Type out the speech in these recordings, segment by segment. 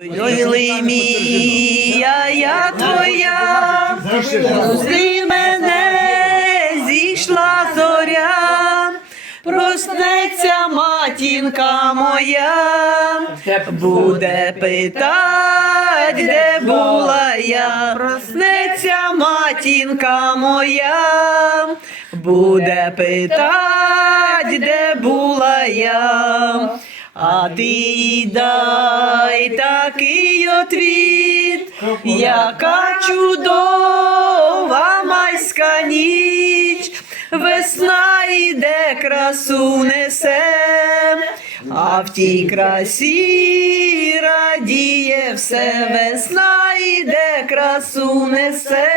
Ой, Лимія, я твоя, зустрій мене, зійшла зоря, проснеться матінка моя, буде питать, де була я, проснеться матінка моя, буде питать, де була я. А ти дай такий отвіт, яка чудова майська ніч, весна іде, красу несе, а в тій красі радіє все, весна іде, красу несе,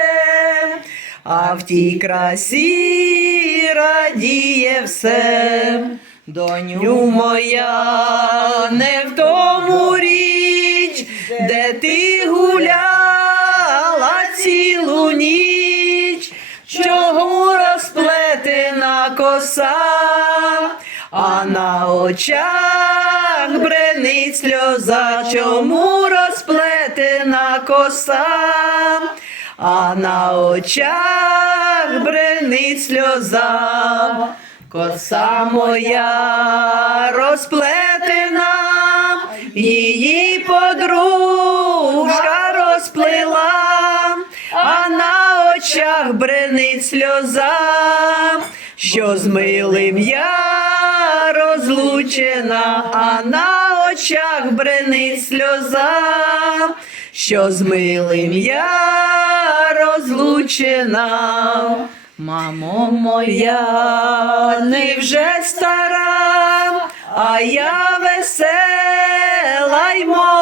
а в тій красі радіє все. Доню моя, ніч, чого розплетена коса, а на очах бренить сльоза, чому розплетена коса, а на очах бренить сльоза. Коса моя розплетена, її подружка очах бренить сльоза, що з милим я розлучена, а на очах бренить сльоза, що з милим я розлучена. Мамо моя, невже стара, а я весела й молода,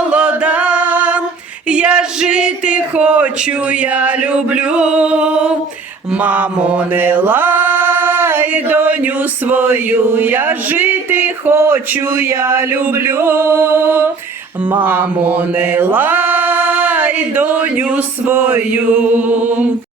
хочу, я люблю, мамо, не лай доню свою, я жити хочу, я люблю, мамо, не лай доню свою.